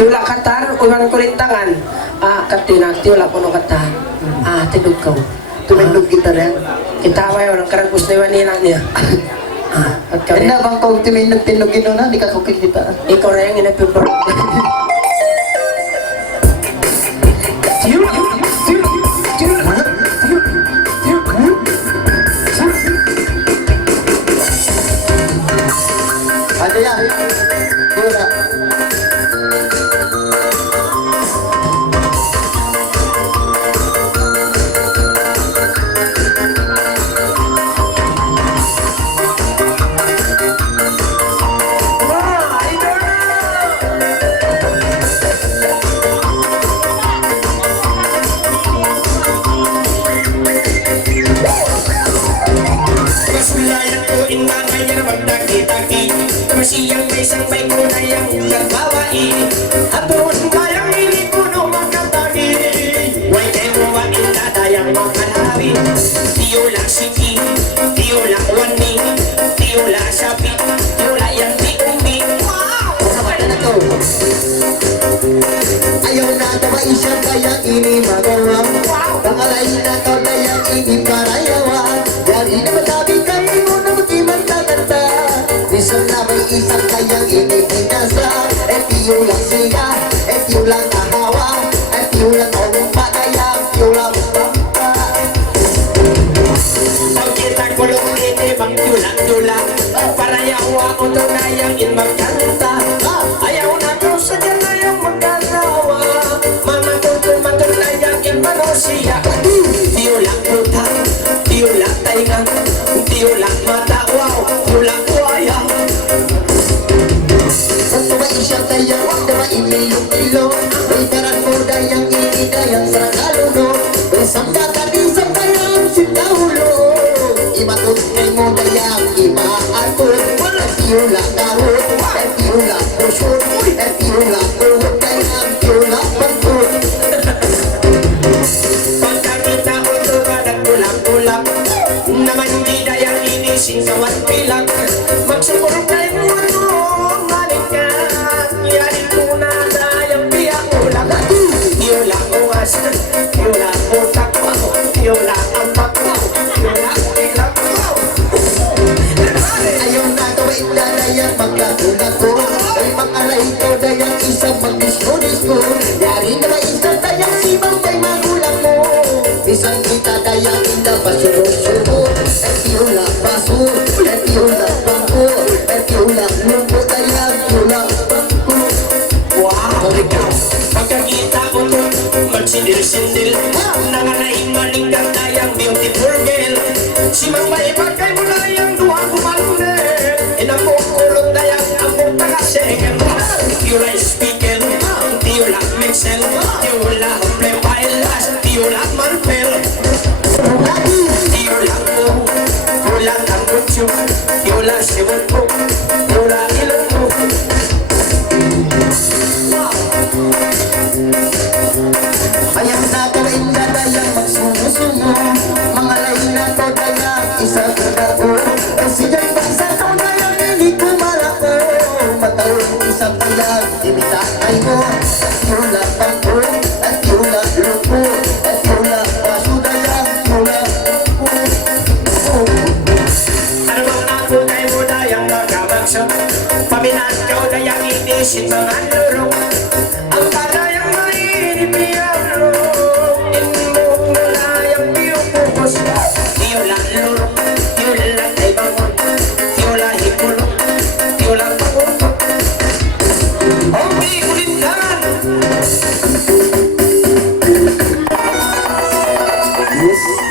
Tiula katar, ulang kulintangan. Katina, tiula kuno katar. Tidog ko. Tumindog kita rin. Kita away, walang karagpus na iwan nila niya. At kami, Kaya bang kung tumindog ino na, di ka kukik kita. ikaw na yung inapipor. Ada ya? Pura. Siyang may sangpay ko na yung nagbawain Hapon kayang hindi ko no magkatagi Huwag kayo mawain dadayang makalawin Tiyula siki, tiyula wani Tiyula sabi, tiyula yang di-umbi Wow! Sabay na to. Ayaw na tawa isya kaya ini magawa. Pangalay na to kaya ini parayawa. Dari na matabi kayo mo na mag-imang tatanta. Minsan na may isang kayang ini pinasa. Etiyo lang siya, etiyo lang ahawa. Etiyo lang umpa kaya, etiyo lang umpa. Pag kita kulong ini bang tiyula-tiyula Parayawa ko to na yung inmagkanta Ayaw na ko sa dyan na yung magkanawa Mga tutumatol na yung inmanusiya Tiyulang utang, tiyulang tainga Tiyulang mata, wow, tiyulang kuwaya Ang tawa isya kaya, tawa inilong-ilo. May parang mo dayang ini dayang sarangalo no. May samdata di sa kayang sitahulo. Imatod kay mo dayang imaatot. Etiyo lang kahot, etiyo lang pusot. Etiyo lang tuhot dayang etiyo lang pagkot. Pagkakita ko to ka nagtulak-tulak Naman di dayang inisin sa pilak Magsumurong kay mo ano, malingat Yarin ko na dayang biyak ulak Tiyulang uwas, tiyulang utak Tiyulang ampak, tiyulang ilak Ayaw na gawin na dayang magkagulat ko. Ay mga rito dayang isang mag-disco-disco. Yari na ba isang dayang simang may magulang mo. Isang kita dayang inda basuro-suro. Etiyo lang baso, etiyo lang bangko. Etiyo lang lumpo dayang etiyo lang bangko. Wow, pagkakita ko to, magsindir-sindir Nangalaing malinggang dayang beautiful girl Si Mang Maibag kay mula yung duwang kumalunel Inamong kulot dayang among taga-second Tiyula speaker, tiyula mixel Tiyula plepilas, tiyula marpel Tiyula ko, tiyula ang kutyo Tiyula siwot ko, tiyula ilong ko Ayaw na gawin na dayang magsumo-sumo. Mga lain na to dayang isa katao. Kasi dyan basa to dayang hindi ko malako. Matawin isang dayang imitakay mo. Etiyo lang bangko, etiyo lang lupo. Etiyo lang baso dayang etiyo lang bangko. Ano bang ako kay mo dayang magkabagso Paminat ka dayang inisin mga lurong Ang kadayang mainip niyang Inmok na layang piyupukos Tiyulang lurong, tiyulang ay bangon Tiyulang hipulong, tiyulang pangutok Okay, kulintangan Yes.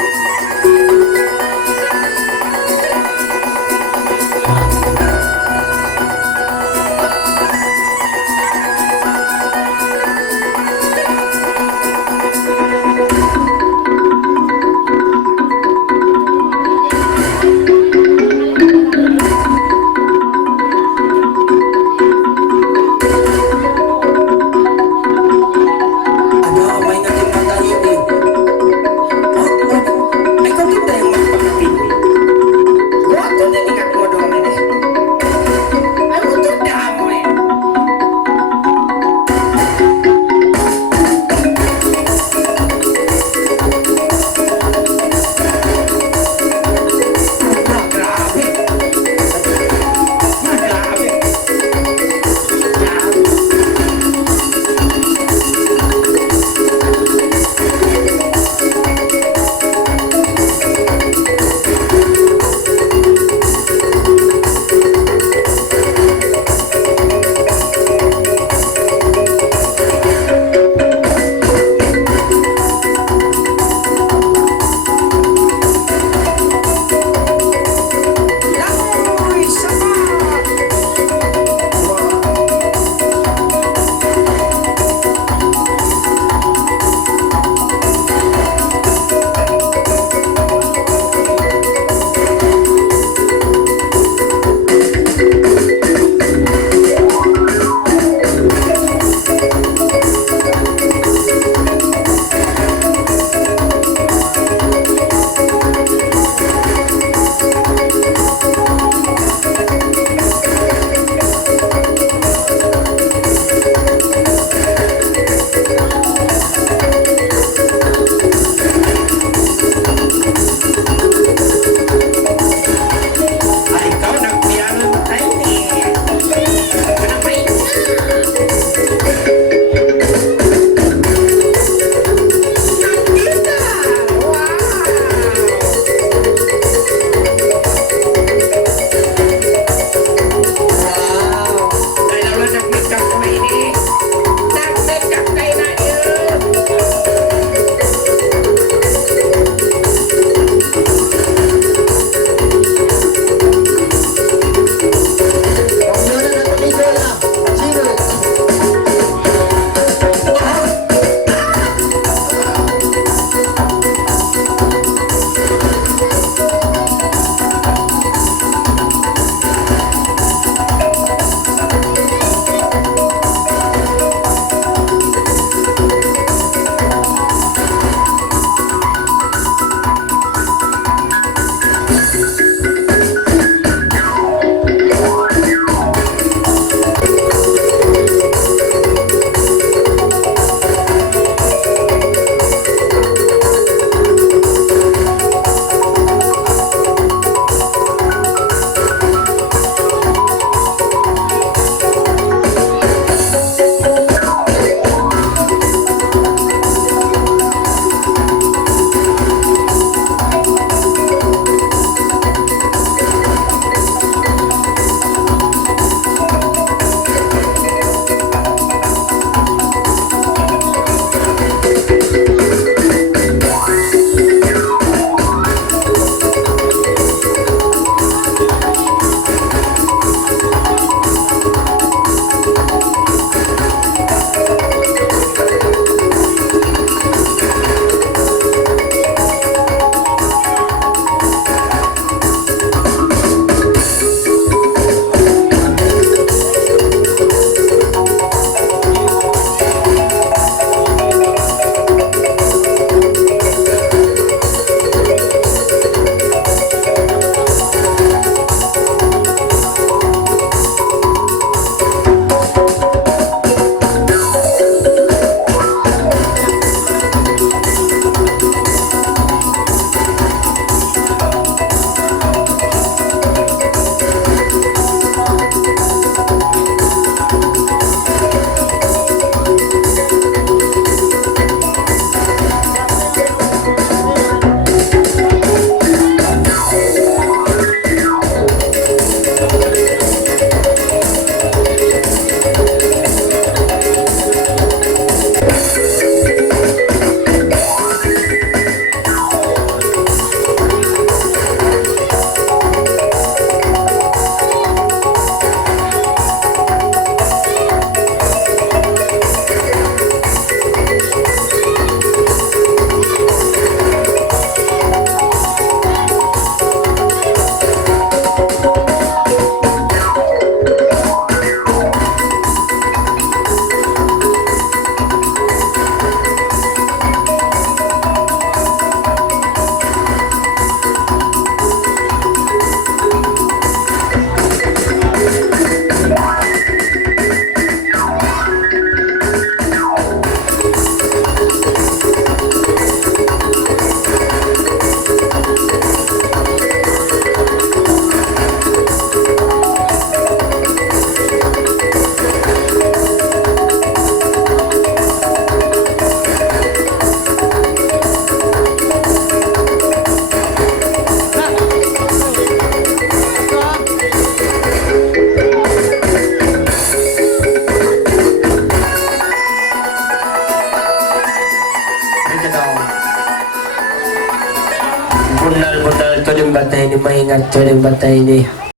batay ni, maingat ka rin batay ni.